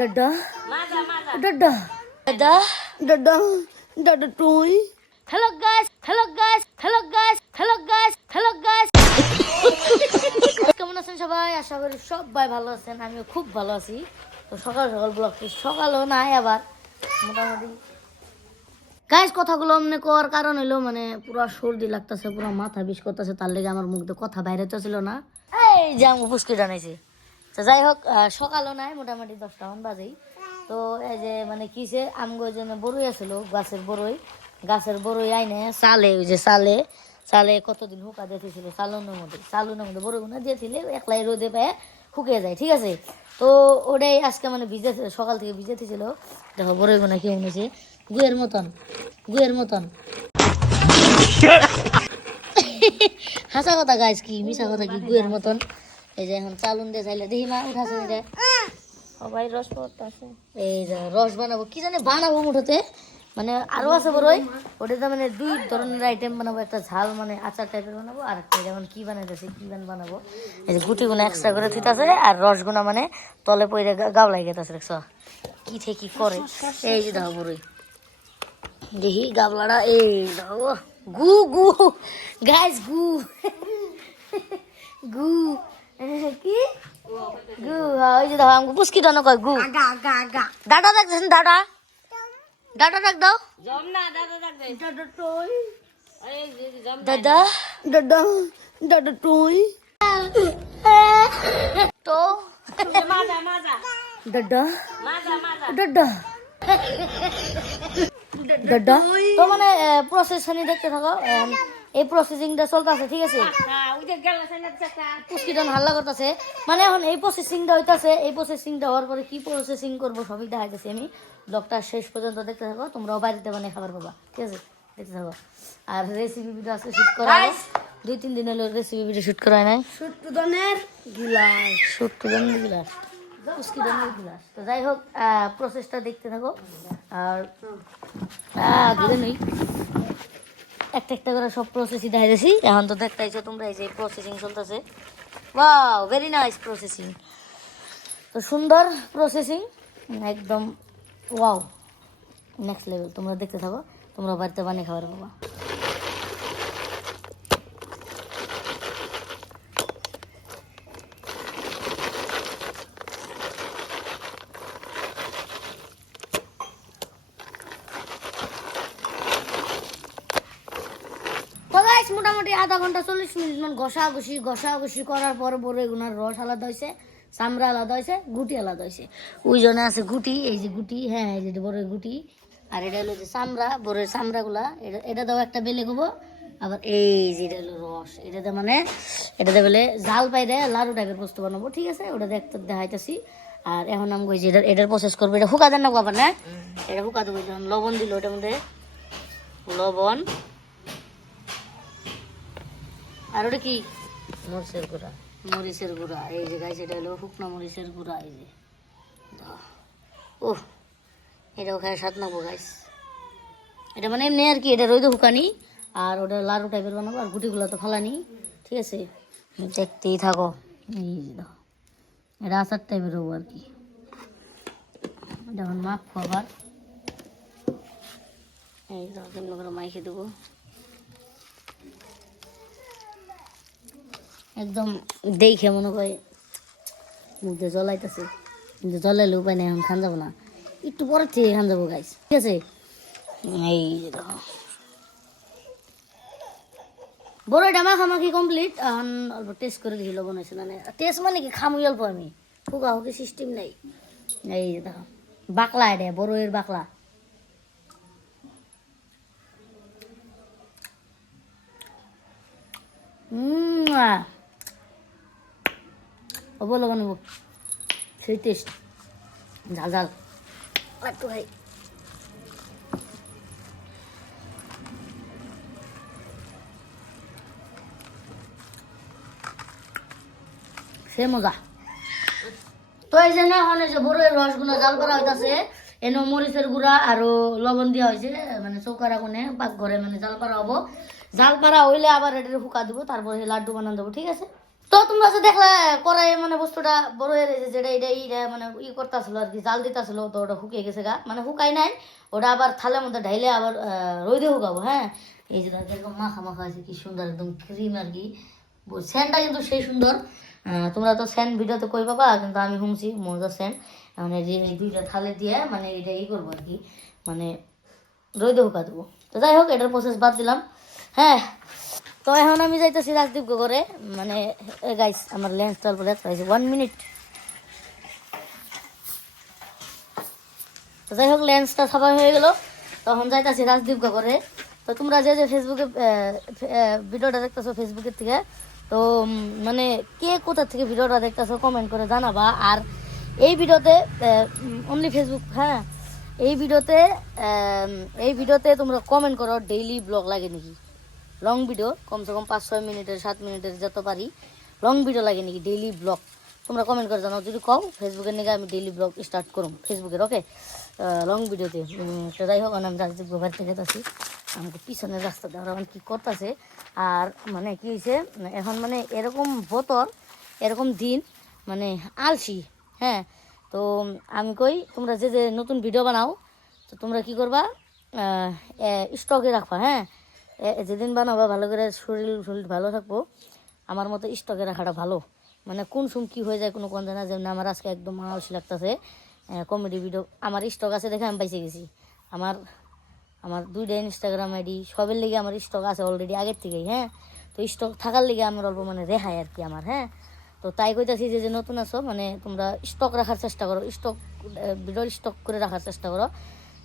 দাদা দাদা দাদা দাদা দাদা তুই হ্যালো গাইস হ্যালো গাইস কেমন আছেন সবাই? আশা করি সবাই ভালো আছেন আমিও খুব ভালো আছি। তো সকাল সকাল ব্লগটি সকালও নাই আবার মোটামুটি। গাইস কথাগুলো অমনে কর কারণ হলো মানে পুরো সর্দি লাগতেছে পুরো মাথা বিষ করতেছে তার লেগে আমার মুখ দিয়ে কথা বাইরে তো ছিল না। এই যে আমি পুষ্টি জানাইছি। তো যাই হোক সকালও নাই, মোটামুটি দশটা মান বাজেই। তো এই যে মানে কিসে আমগো জন্য বড়ই আসছিল গাছের বড়ই গাছের বড়ই আইনে চালে, ওই যে চালে। চালে কতদিন হুকা দিয়েছিল চালনের মধ্যে চালনের মধ্যে বড়গুলো দিয়েছিলে একলাই রোদে পায়ে শুকিয়ে যায়, ঠিক আছে? তো ওটাই আজকে মানে ভিজে, সকাল থেকে ভিজেতে ছিল দেখো বড়ইগুনা কি হয়েছে গুয়ের মতন গুয়ের মতন। হাসা কথা গাছ কি মিশা কথা, কি গুয়ের মতন। এই যে এখন চালুন দিয়ে চাইলে দেখি মা উঠাছে এটা সবাই রস পড়তেছে। এই যে রস বানাবো কি জানে বানাবো মুঠোতে। মানে আরও আছে বড়ই। ওটাতে মানে দুই ধরনের আইটেম বানাবো একটা ঝাল মানে আচার টাইপের বানাবো আর একটা যেমন কি বানাইতেছে কি বান বানাবো। এই যে গুটিগুলো এক্সট্রা করে থিতাছে আর রসগুনা মানে তলে পড়ে গাবলাই গেতেছে দেখছ? কি থেকে কি করে। এই যে দেখো বড়ই। দেখি গাবলাটা এই দেখো গু গু। গাইস গু। গু। কি গু ওই যে দেখো আমাকে পুষ্কি দানো কয় গু ডাটা দেখছেন ডাক দাও দাদা দাদা দাদা তুই যে জম দাদা দাদা দাদা তুই তো মাজা মাজা দাদা মাজা মাজা দাদা দাদা তো মানে প্রসেসখানি দেখতে থাকো এই প্রসেসিংটা চলতেছে ঠিক আছে পুষ্টিদান হাল্লা করতেছে। মানে এখন এই প্রসেসিংটা হইতাছে এই প্রসেসিংটা হওয়ার পরে কি প্রসেসিং করব সবই দেখাইতেছি আমি। ব্লগটা শেষ পর্যন্ত দেখতে থাকো তোমরাও বাড়িতে বানিয়ে খাবার পাবা ঠিক আছে? দেখতে থাকো। আর রেসিপি ভিডিও আজকে শুট করা দুই তিন দিন হলো রেসিপি ভিডিও শুট করা নাই। সুট্টুদনের গিলাস। শুট টুদান গিলাস পুষ্টিদানের গিলাস। তো যাই হোক প্রসেসটা দেখতে থাকো। আর ঘুরে নই। একটা একটা করে সব প্রসেসই দেখাইতেছি। এখন তো দেখতেইছো তোমরা এই যে প্রসেসিং চলতেছে। ওয়াও ভেরি নাইস প্রসেসিং তো সুন্দর প্রসেসিং একদম ওয়াও নেক্সট লেভেল তোমরা দেখতে থাকো। তোমরা বাড়িতে বানিয়ে খাবার পাবা তো গাইস মোটামুটি আধা ঘণ্টা চল্লিশ মিনিট মান ঘষা ঘষি ঘষা ঘষি করার পর বড় এগুনার রস আলাদা হয়েছে চামড়া আলাদা হয়েছে গুটি আলাদা হয়েছে ওই জন্য আছে গুটি, এই যে গুটি হ্যাঁ এই যে বড় গুটি। আর এটা হলো যে চামড়া বড়ের চামড়াগুলা, এটা এটা দাও একটা বেলে গবো। আবার এই যে এটা হলো রস এটাতে মানে এটাতে বলে জাল পাইরে লাড়ু টাইপের বস্তু বানাবো, ঠিক আছে? ওটা দেখতে দেখাইতেছি। আর এখন আমি কই যে এটা এটার প্রসেস করব, এটা শুকা দেন না আবার না? এটা শুকা দেবো লবণ দিল ওটার মধ্যে লবণ। আর ওটা কি? মরচের গুঁড়া। মরিচের গুঁড়া এই যে গাছ এটা হলো শুকনো মরিচের গুঁড়া এই যে। ও এটাও খায় সাত নেব গাছ এটা মানে এমনি আর কি এটা রইদ শুকানি আর ওটা লাড়ু টাইপের বানাবো আর গুটিগুলো তো ফালানি ঠিক আছে? দেখতেই থাকো। এই যে এটা আচার টাইপের হব আর কি। যখন মাখ খাবার এই করে মাইকে দেবো। একদম দেখে মনে করে মুখে জ্বলাইতেছে কিন্তু জ্বলাইলে উপায় নেই, এখন খান যাব না। একটু পরের থেকে খান যাব গাইস ঠিক আছে? এই বড় এটা মাখামাখি কমপ্লিট এখন অল্প টেস্ট করে দেখি লবণ হয়েছে না টেস্ট মানে কি, খামুই অল্প আমি। ফুকা হুকি সিস্টেম নেই। এই দেখো। বাকলা এটা বড়ের বাকলা। হুম ও বলো কেন সেই টেস্ট ঝাল ঝাল। একটু খাই সে মজা। তো এই জন্য এখন এই যে বড়ের রসগুলো জাল করা হইতাছে। এনো মরিচের গুঁড়া আরও লবণ দেওয়া হয়েছে মানে চৌকার আগুনে পাকঘরে মানে জাল পারা হব। জাল পারা হইলে আবার এটা শুকা দিব তারপরে লাড্ডু বানান দেবো ঠিক আছে? তো তোমরা যে দেখলে কড়াই মানে বস্তুটা বড় হয়ে গেছে যেটা এটা এইটা মানে ই করতেছিল আর কি জাল দিতেছিল তো ওটা শুকিয়ে গেছে গা। মানে শুকাই নাই ওটা আবার থালের মধ্যে ঢাইলে আবার রোদে শুকাবো হ্যাঁ? এই যে দেখো, মাখা মাখা আছে কি সুন্দর একদম ক্রিম আর কি। স্যান্ডটা কিন্তু সেই সুন্দর। তোমরা তো স্যান্ড ভিডিওতে কই পাবা কিন্তু আমি শুনছি মজা স্যান্ড মানে এই দুইটা থালে দিয়ে মানে এটা ই করব আর কি মানে রোদে শুকা দেবো। তো যাই হোক এটার প্রসেস বাদ দিলাম হ্যাঁ? তো এখন আমি যাইতেছি রাজদীপ করে মানে গাইস আমার লেন্স তারপর দেখতে পাইছি ওয়ান মিনিট তো যাই হোক লেন্সটা সবাই হয়ে গেল, তখন যাইতেছি রাজদীপ করে তো তোমরা যে যে ফেসবুকে ভিডিওটা দেখতেছো ফেসবুকের থেকে, তো মানে কে কোথা থেকে ভিডিওটা দেখতেছো কমেন্ট করে জানাবা। আর এই ভিডিওতে অনলি ফেসবুক হ্যাঁ? এই ভিডিওতে এই ভিডিওতে তোমরা কমেন্ট করো ডেইলি ব্লগ লাগে নাকি? লং ভিডিও কমসে কম পাঁচ, ছয় মিনিটের, সাত মিনিটের যত পারি। লং ভিডিও লাগে নাকি? ডেইলি ব্লগ তোমরা কমেন্ট করে জানাও। যদি কও ফেসবুকের নিকে আমি ডেইলি ব্লগ স্টার্ট করুম। ফেসবুকের ওকে লং ভিডিওতে তো। যাই হোক আমি রাজদীপ গোবার থেকে যাচ্ছি আমাকে পিছনের রাস্তাটা ওরা মানে কী করতেছে? আর মানে কি হয়েছে এখন মানে এরকম বোতল এরকম দিন মানে আলসি হ্যাঁ? তো আমি কই, তোমরা যে যে নতুন ভিডিও বানাও, তো তোমরা কি করবা? স্টকে রাখবা হ্যাঁ? যেদিন বানাবা, ভালো করে শরীর শরীর ভালো থাকব। আমার মতো স্টকে রাখাটা ভালো। মানে কোন সুম কি হয়ে যায় কোনো কোন জানা, যেমন আমার আজকে একদম আলসি লাগতেছে। কমেডি ভিডিও আমার স্টক আছে দেখে আমি পাইছে গেছি। আমার আমার দুইটা ইনস্টাগ্রাম আইডি সবের লেগে আমার স্টক আছে অলরেডি আগের থেকেই হ্যাঁ? তো স্টক থাকার লেগে আমার অল্প মানে রেহাই আর কি আমার হ্যাঁ? তো তাই কইতাছি যে যে নতুন আছো মানে তোমরা স্টক রাখার চেষ্টা করো। স্টক ভিডিও স্টক করে রাখার চেষ্টা করো।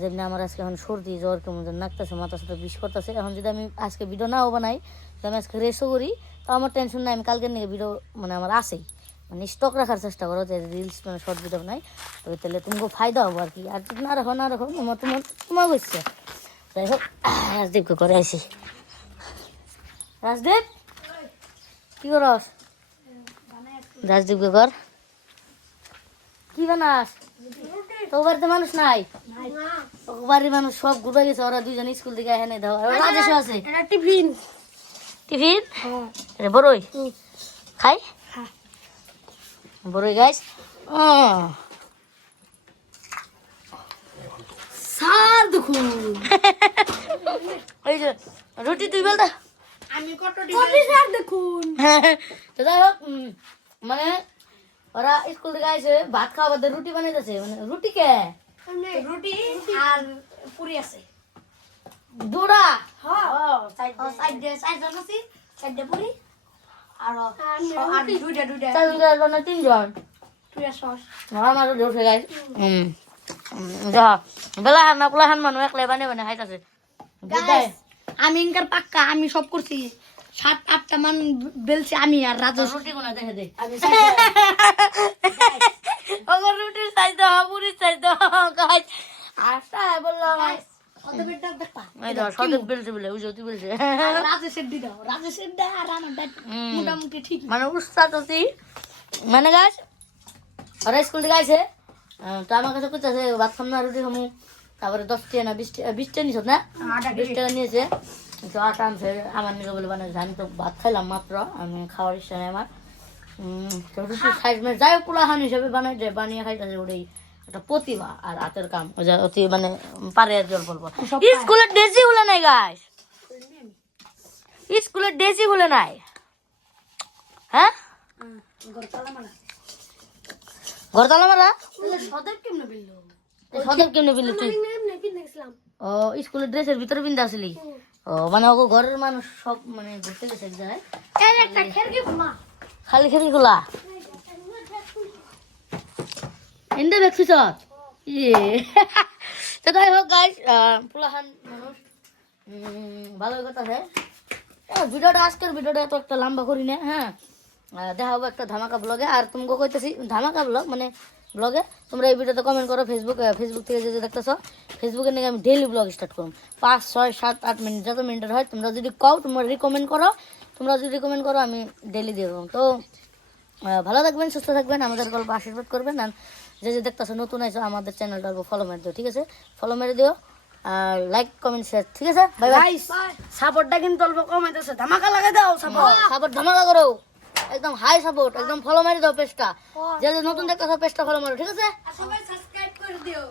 যেমনি আমার আজকে এখন সর্দি, জ্বর, কেমন যেন নাকতেছে মাথা সাথে বিষ করতেছে। এখন যদি আমি আজকে ভিডিও নাও বানাই তো আমি আজকে রেসও করি, তো আমার টেনশন নাই, আমি কালকের নিয়ে ভিডিও মানে আমার আসেই মানে স্টক রাখার চেষ্টা করো, যে রিলস মানে শর্ট ভিডিও বানাই তো তাহলে তোমাকে ফায়দা হব আর কি। আর যদি না রাখো না রাখো, তোমার তোমার তোমার বুঝছে যাই হোক, রাজদীপকে করে আসি। রাজদীপ, কি করস? রাজদীপকে কর। কি বানাস? তো বাড়িতে মানুষ নাই? বাড়ির মানুষ সব ঘুরে গেছে ওরা স্কুল থেকে এখানে দাও আছে। টিফিন। টিফিন? এটা বড়ই? খাই? বড়ই গাইস সার দেখুন। ওই যে রুটি তুই বলতা আমি কত সার দেখুন? তো যাই হোক মানে ওরা স্কুল থেকে আইসে ভাত খাওয়া বাদে রুটি বানাইতেছে। মানে রুটি কে? রুটি আর পুরি আছে। দুরা হ্যাঁ সাইড দে সাইড আছে সাইড দে পুরি। আর আর দুইটা দুইটা। চারজন আসবে তিনজন। দুইটা সস। আমার মাঝে উঠে গাই হুম যা। বেলা হান না পোলা হান মানুষ একলাই বানিয়ে বানিয়ে খাইতেছে। Guys, আমি ইনকার পাক্কা আমি সব করছি। সাত আটটা মান বেলছি আমি আর রাজু। রুটি কোনা দেখে দে। আমি ওগর রুটির সাইজ দাও পুরির সাইজ দাও গাইস আচ্ছা বললাম ঠিক মানে উস্তাদ মানে গাছ ওরা স্কুল থেকে আহ, তো আমার কাছে কইতাছে ভাত খাম না রুটি খামু। তারপরে দশ টাকা না বিশ টাকা বিশ টাকা না? বিশ টাকা নিয়েছে। তো আটা আনছে আমার নিকে বলে বানাইছে আমি তো ভাত খাইলাম মাত্র আমি খাওয়ার ইচ্ছা নেই আমার। তো রুটির সাইজ মানে যাই হোক পোলাহান হিসাবে বানাই দেয় বানিয়ে খাইতেছে ওটাই একটা প্রতিভা আর হাতের কাম। অতি মানে পারে জল বলব। স্কুলের ড্রেসই গুলো নাই গাছ স্কুলের ড্রেসই গুলো নাই। হ্যাঁ? ঘরতলা মারা। সদর কেমনে বিললো? সদর কেমনে বিলি তুই? ও স্কুলের ড্রেসের ভিতরে বিন্দা আসলি ও মানে ওকে ঘরের মানুষ সব মানে ঘুরতে গেছে এক জায়গায়। একটা খেরকি খালি খেলি গুলা এনদে দেখছিস তো? যাই হোক গাইস পুলাহান মানুষ কথা আছে ভিডিওটা আজকের ভিডিওটা তো একটা লম্বা করি না হ্যাঁ? দেখা হব একটা ধামাকা ব্লগে আর তোমাকে কইতেছি ধামাকা ব্লগ মানে ব্লগে তোমরা এই ভিডিওতে কমেন্ট করো ফেসবুক ফেসবুক থেকে যে যে দেখতেছো ফেসবুকের নাকি আমি ডেইলি ব্লগ স্টার্ট করুন পাঁচ ছয় সাত আট মিনিট যত মিনিটের হয় তোমরা যদি কও তোমরা রিকমেন্ড করো তোমরা যদি রিকমেন্ড করো আমি ডেইলি দিয়ে দেবো। তো ভালো থাকবেন সুস্থ থাকবেন আমাদের গল্প আশীর্বাদ করবেন আর যে যে দেখতেছো নতুন আইসো আমাদের চ্যানেলটা ফলো মেরে দিও ঠিক আছে? ফলো মেরে দিও আর লাইক কমেন্ট শেয়ার ঠিক আছে? বাই বাই সাপোর্টটা কিন্তু অল্প কমাইতেছে ধামাকা লাগাই দাও সাপোর্ট সাপোর্ট ধামাকা করো। একদম হাই সাপোর্ট একদম ফলো মারি দাও পেজটা। হ্যাঁ। যে নতুন দেখতেছো পেজটা ফলো মারো ঠিক আছে? সবাই সাবস্ক্রাইব করে দিও।